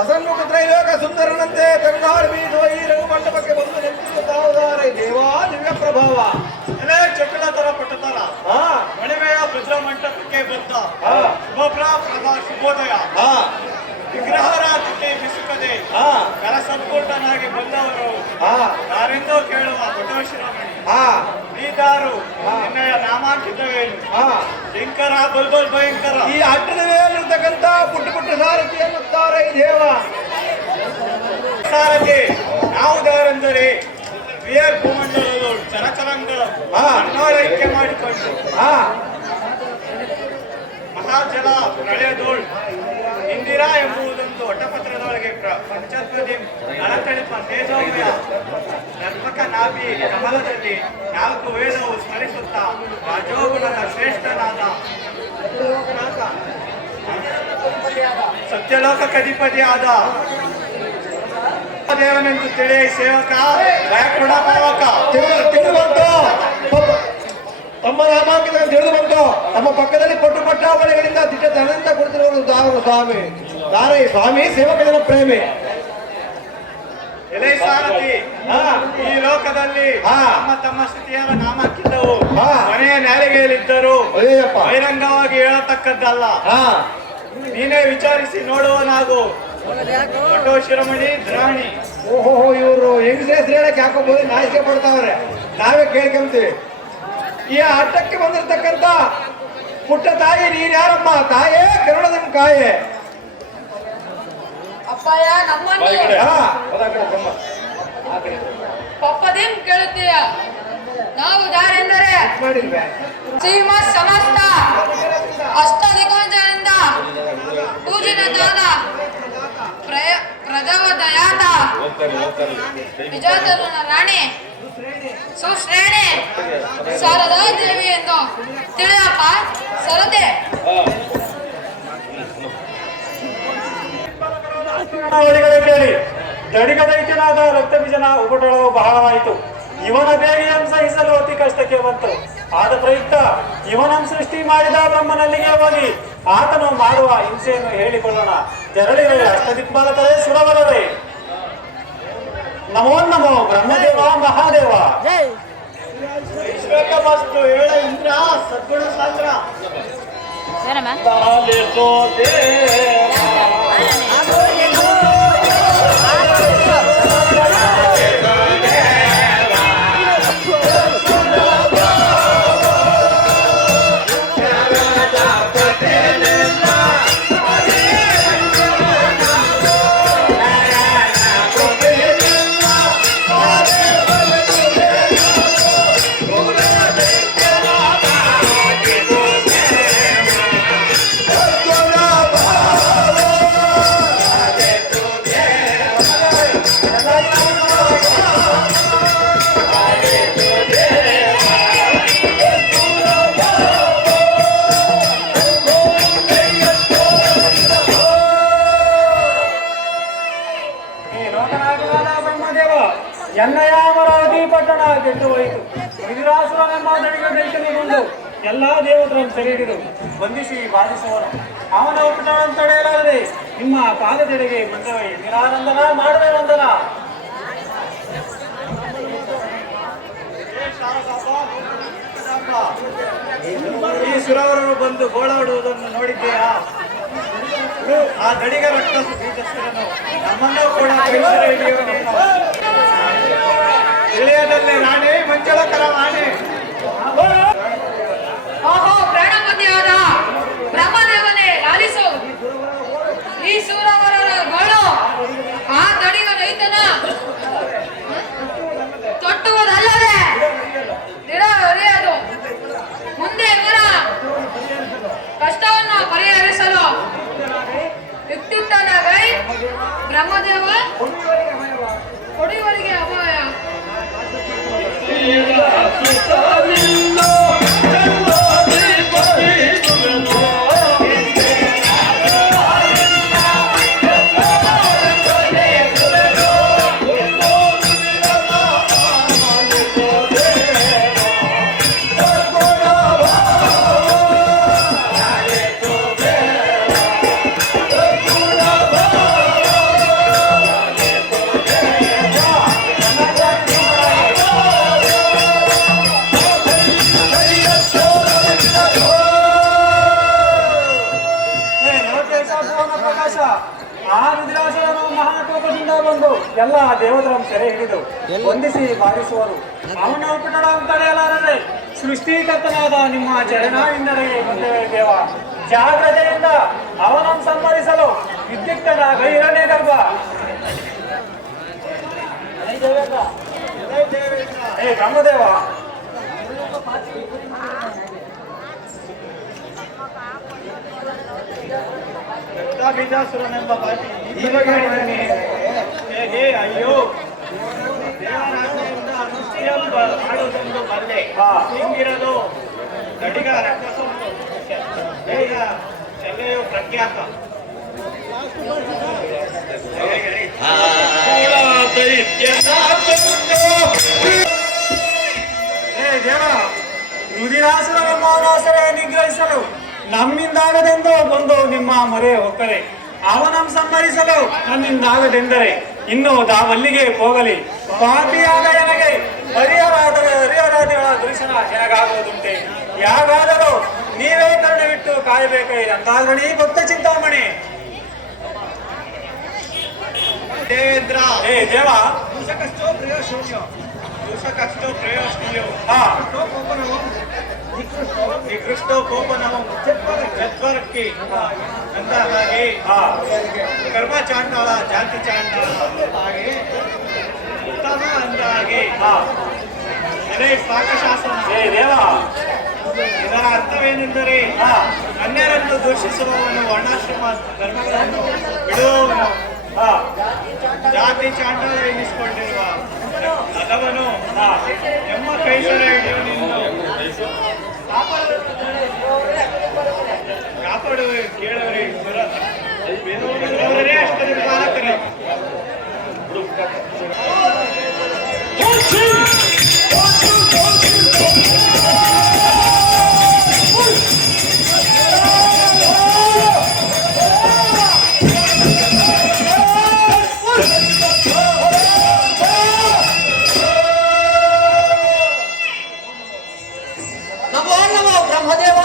ಅಸನ್ಮುಖ ತ್ರೈಲೋಕ ಸುಂದರನಂತೆ ಕರುಣಾಳು ಬೀಸುವ ಈ ರಘುಮಂಟಪಕ್ಕೆ ಬಂದು ನೆಲೆಸಿರುತ್ತಾವುದಾರೆ ದೇವಾ ದಿವ್ಯ ಪ್ರಭಾವ. ಚಕ್ಕಲ ತರ ಪಟ್ಟತರ ಮಣಿಮೆಯ ಭದ್ರ ಮಂಟಪಕ್ಕೆ ಬಂದ ಶುಭೋದಯ. ವಿಗ್ರಹಾರಾಧನೆ ಬಿಸುಕದೆ ಕರಸಂಪೂರ್ಣನಾಗಿ ಬಂದವರು ಯಾರೆಂದೋ ಕೇಳುವ ಪಟೋಶಿರೋಮಣಿ ನೀದಾರು ನಿನ್ನೆಯ ನಾಮಾಂಕಿತವೇನು ಶಂಕರ ಬಲ್ಬಲ್ ಭಯಂಕರ. ಈ ಅಡ್ಡದ ಮೇಲಿರ್ತಕ್ಕಂಥ ಪುಟ್ಟ ಪುಟ್ಟ ಸಾರಥಿ ಎನ್ನುತ್ತಾರೆ ಈ ದೇವ. ಸಾರಥಿ ಯಾವುದಾರೆಂದರೆ ವಿಯರ್ ಭೂಮಂಡಲಗಳು ಚರಚರಂಗಳ ಅನ್ನೋಳೈಕ್ಯ ಮಾಡಿಕೊಂಡು ಮಹಾಜಲ ಪ್ರಳಯದೋಳ್ ಇಂದಿರಾ ಎಂಬುದೊಂದು ಒಟ್ಟಪತ್ರದೊಳಗೆ ಪಂಚತ್ವದಿ ನಳತಳಿಪ ತೇಜೋಮಯ ನರ್ಮಕ ನಾಭಿ ಕಮಲದಲ್ಲಿ 4 ವೇದವು ಸ್ಮರಿಸುತ್ತಾ ರಾಜೋಗುಣದ ಶ್ರೇಷ್ಠನಾದ ಸತ್ಯಲೋಕ ಕಧಿಪತಿಯಾದ ದೇವನೆಂದು ತಿಳಿಯ ಸೇವಕ ಭಯಪಡ ಪಾವಕ ತಿಳಿದು ಬಂತು. ತಮ್ಮ ನಾಮಾಂಕಿತ ತಿಳಿದು ಬಂತು. ತಮ್ಮ ಪಕ್ಕದಲ್ಲಿ ಪಟ್ಟು ಪಟ್ಟಾವಳಿಗಳಿಂದ ದಿಟ್ಟ ಧನದಿಂದ ಕುಳಿತಿರುವುದು ದಾವರು ಸ್ವಾಮಿ ದಾರೈ ಸ್ವಾಮಿ ಸೇವಕನ ಪ್ರೇಮಿ. ಎಲೆ ಸಾರಥಿ ಈ ಲೋಕದಲ್ಲಿ ತಮ್ಮ ಸ್ಥಿತಿಯಾದ ನಾಮಾಂಕಿತವು ಮನೆಯ ನ್ಯಾಲಿಗೆಯಲ್ಲಿದ್ದರು ಬಹಿರಂಗವಾಗಿ ಹೇಳತಕ್ಕದ್ದಲ್ಲ. ನೀನೇ ವಿಚಾರಿಸಿ ನೋಡುವನಾಗು. ಪಟೋಶಿರೋಮಣಿ ದ್ರಾಣಿ. ಓಹೋ, ಇವರು ಹೆಂಗಸೇಸ್ರು ಹೇಳಕ್ ಯಾಕೋಬಹುದು ನಾಚಿಕೆ ಪಡ್ತಾವ್ರೆ. ನಾವೇ ಕೇಳ್ಕೊಂತೀವಿ. ಈ ಆಟಕ್ಕೆ ಬಂದಿರತಕ್ಕಂತ ಪುಟ್ಟ ತಾಯಿ ನೀರ್ಯಾರಮ್ಮ? ತಾಯೇ ಕರುಣದಂ ಕಾಯೆ. ಅಪ್ಪಯ್ಯ ನಮ್ಮನ್ನು ಪಪ್ಪದೇಂ ಕೇಳುತ್ತೀಯ? ನಾವು ದಾರೆಂದರೆ ಶ್ರೀಮತ್ ಸಮಸ್ತ ಅಷ್ಟದಿಗ್ಗಜರಿಂದ ಪೂಜಿನ ದಾನ ಪ್ರದವ ದಯಾತ ವಿಜಯತನ ರಾಣಿ ಸುಶ್ರೇಣಿ ಶಾರದಾ ದೇವಿ ಎಂದು ತಿಳಿಯಪ್ಪ ಸರತೆ. ಕೇಳಿ ದಡಿಗದೈತ್ಯನಾದ ರಕ್ತಬೀಜನ ಉಪಟಳವು ಬಹಳವಾಯಿತು. ಇವನ ಬೇಗೆಯನ್ನು ಸಹಿಸಲು ಅತಿ ಕಷ್ಟಕ್ಕೆ ಬಂತು. ಆದ ಪ್ರಯುಕ್ತ ಇವನನ್ನು ಸೃಷ್ಟಿ ಮಾಡಿದ ಬ್ರಹ್ಮನಲ್ಲಿಗೆ ಹೋಗಿ ಆತನು ಮಾಡುವ ಹಿಂಸೆಯನ್ನು ಹೇಳಿಕೊಳ್ಳೋಣ. ತೆರಳಿವೆ ಅಷ್ಟದಿಕ್ಪಾಲಕರೇ, ಸುರವರರೇ. ನಮೋ ನಮೋ ಬ್ರಹ್ಮದೇವ ಮಹಾದೇವ. ಮಸ್ತು ಹೇಳ ಇಂದ್ರ ಸದ್ಗುಣ ಸಾಂದ್ರ ಎನ್ನಯಾಮರಾಗಿ ಪಟ್ಟಣ ಗೆದ್ದು ಹೋಯಿತು. ವಿದುರಾಸುರನೆಂಬ ದಡಿಗದೈತ್ಯನಿಗೊಂಡು ಎಲ್ಲಾ ದೇವತರನ್ನು ಸೆರೆ ಹಿಡಿದು ಬಂಧಿಸಿ ಬಾಧಿಸುವನು. ಅವನ ಉಪಟಳನ್ನು ತಡೆಯಲಾಗದೆ ನಿಮ್ಮ ಪಾದದೆಡೆಗೆ ಬಂದವೈ ನಿರಾನಂದನ ಮಾಡುವೆ ವಂದನ. ಈ ಸುರವರರು ಬಂದು ಗೋಳಾಡುವುದನ್ನು ನೋಡಿದ್ದೀರಾ? ಆ ದಡಿಗ ರಕ್ಕಸ ಬೀಜಸ್ವರನು ನಮ್ಮನ್ನು ಕೂಡ ತಿಳಿಯದಲ್ಲೇ ನಾನೇ ಮಂಜಳಕರ ನಾನೇ. ಓಹೋ ಪ್ರಾಣಪತಿಯಾದ ಬ್ರಹ್ಮದೇವನೇ ಲಾಲಿಸು. ಈ ಸೂರವರರ ಗೋಳು ಆ ದಡಿಗ ರೈತನ ತೊಟ್ಟುವುದಲ್ಲವೇ ದಿನ ಅರಿಯದು. ಮುಂದೆ ಇವರ ಕಷ್ಟವನ್ನು ಪರಿಹರಿಸಲು ವ್ಯಕ್ತಿತ್ವನಾಗೈ ಬ್ರಹ್ಮದೇವ ಕೊಡಿವರಿಗೆ ಅಭಯ. ಆ ರುದ್ರಾಸುರನು ಮಹಾಕೋಪದಿಂದ ಬಂದು ಎಲ್ಲ ದೇವತರನ್ನು ಸೆರೆ ಹಿಡಿದು ಬಂಧಿಸಿ ಬಾರಿಸುವರು. ಅವನ ಉಪಟಳ ತಡೆಯಲಾರದೆ ಸೃಷ್ಟಿಕರ್ತನಾದ ನಿಮ್ಮ ಚರಣಾವಿಂದಲೇ ಬಂದೇವೆ ದೇವ. ಜಾಗ್ರತೆಯಿಂದ ಅವನನ್ನು ಸಂಹರಿಸಲು ವಿದ್ಯುಕ್ತನ ಗೈರನೇ ಗರ್ಭ. ಏ ಬ್ರಹ್ಮದೇವ, ಬೀಜಾಸುರನೆಂಬ ಪಾಪಿ ಹೇಗೆ ಅಯ್ಯೋ ದೇವರಾಜ್ಞೆಯಿಂದ ಅನುಷ್ಠಿಯಂ ಮಾಡುವುದೆಂದು ಬಲ್ಲೆ ಹಿಂಗಿರಲು ದಡಿಗ ರಕ್ತಸೊಂದು ಬೇಗ ಎಲ್ಲೆಯೂ ಪ್ರಖ್ಯಾತ. ಏ ದೇವ, ರುದಿರಾಸುರನ ಮೌನಾಸುರ ನಿಗ್ರಹಿಸಲು ನಮ್ಮಿಂದಾಗದೆಂದು ಬಂದು ನಿಮ್ಮ ಮೊರೆ ಹೊಕ್ಕರೆ ಅವನನ್ನು ಸಂಹರಿಸಲು ನನ್ನಿಂದಾಗದೆಂದರೆ ಇನ್ನು ದಾವಲ್ಲಿಗೆ ಹೋಗಲಿ. ಪಾಪಿಯಾದ ನನಗೆ ಹರಿಹರಾದಿಗಳ ದರ್ಶನ ಎನಗಾಗುವುದುಂಟೆ. ಯಾಗಾದರೂ ನೀವೇ ಕರುಣೆವಿಟ್ಟು ಕಾಯಬೇಕೇ ಅಂತಾಗಣಿ ಭಕ್ತ ಚಿಂತಾಮಣಿ. ದೇವೇಂದ್ರ ಏ ದೇವ, ದೂಷಕಷ್ಟೋ ಪ್ರಯೋಜನೀಯೋ ಹಾ ನಿಕೃಷ್ಟೋ ಕೋಪನವು ಚತ್ವರಕ್ಕೆ ಅಂತ ಹಾಗೆ ಕರ್ಮ ಚಾಂಡಾಳ ಜಾತಿ ಚಾಂಡಾಳ ಹಾಗೆ ಉತ್ತಮ ಅಂದ ಹಾಗೆ ಅದೇ ಪಾಕಶಾಸನ. ಏ ದೇವ, ಇದರ ಅರ್ಥವೇನೆಂದರೆ ಅನ್ಯರನ್ನು ದೂಷಿಸುವವನು ವರ್ಣಾಶ್ರಮ ಧರ್ಮಗಳನ್ನು ಬಿಡುವವನು ಜಾತಿ ಚಾಂಡಾಲ ಎನ್ನಿಸಿಕೊಂಡಿರುವ ಅದವನು ಎಮ್ಮ ಕೈಸರ ಹಿಡಿಯುವನಿಂದ ಕಾಪಾಡುವ ಕೇಳವರೇ ಬೇರೆಯವರೇ ಅಷ್ಟೇ ಪಾಲಕರೇ. ಬ್ರಹ್ಮದೇವ,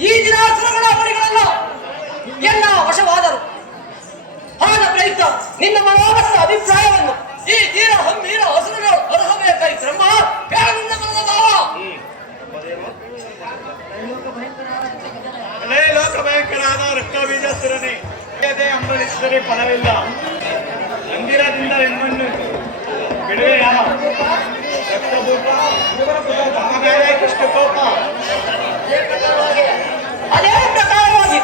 ಈ ದಿನ ಸುರಗಳ ಬಳಿಗಳೆಲ್ಲ ಎಲ್ಲ ವಶವಾದರು. ಆದ ಪ್ರಯುಕ್ತ ನಿನ್ನ ಮನೋಗತ ಅಭಿಪ್ರಾಯವನ್ನು ಈ ತೀರ ಹಂಬೀರ ಹಸುರಗಳು ಅರ್ಹಬೇಕಾಗಿ ಬ್ರಹ್ಮ ಬೇಡ ಲೋಕ ಭಯಂಕರಾದ ರಕ್ತ ಬೀಜಾಸುರನೇ, ಅಂಬಲಿಸಿದರೆ ಫಲವಿಲ್ಲ. ಮಂದಿರದಿಂದ ಎಮ್ಮನ್ನು ಬಿಡುವೆಯ ರಕ್ತಭೂತ ಕೃಷ್ಣ ಕೋಪ. ಅದೇ ಪ್ರಕಾರವಾಗಿ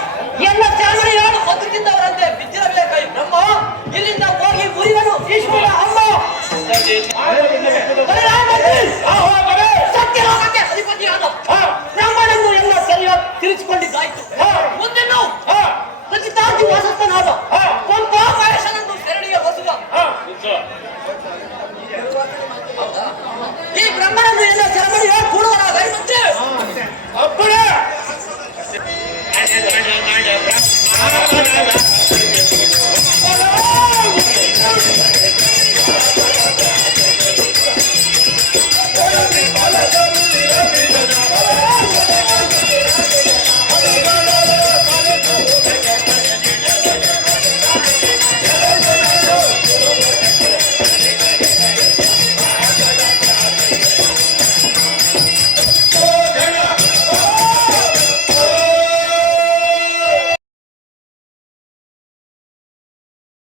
ಎಲ್ಲ ಚಾಮರಿಯನ್ನು ಬದುಕಿದ್ದವರಂತೆ ಬಿದ್ದಿರಬೇಕಾಗಿ ಬ್ರಹ್ಮ ಇಲ್ಲಿಂದ ಹೋಗಿ ಮುರಿವನು ಈಶ್ವರ ಅಮ್ಮ ಸತ್ಯಲೋಕಕ್ಕೆ ಅಧಿಪತಿಯಾದ ಬ್ರಹ್ಮನನ್ನು ಎಲ್ಲ ಸರಿಯಾಗಿ ತಿರುಚಿಕೊಂಡಿದ್ದಾಯ್ತು. ಮುಂದೆನ್ನು ಖಚಿತಾರ್ಥಿ ವಾಸಸ್ಥನಾದ ಕೊಂಪ ಮಹೇಶನನ್ನು ಸರಣಿಯ ವಸುವ ಈ ಬ್ರಹ್ಮನನ್ನು ಎಲ್ಲ ಸರಣಿಯ ಕೂಡುವರಾಗ ಮತ್ತೆ ಅಪ್ಪನೇ Oh,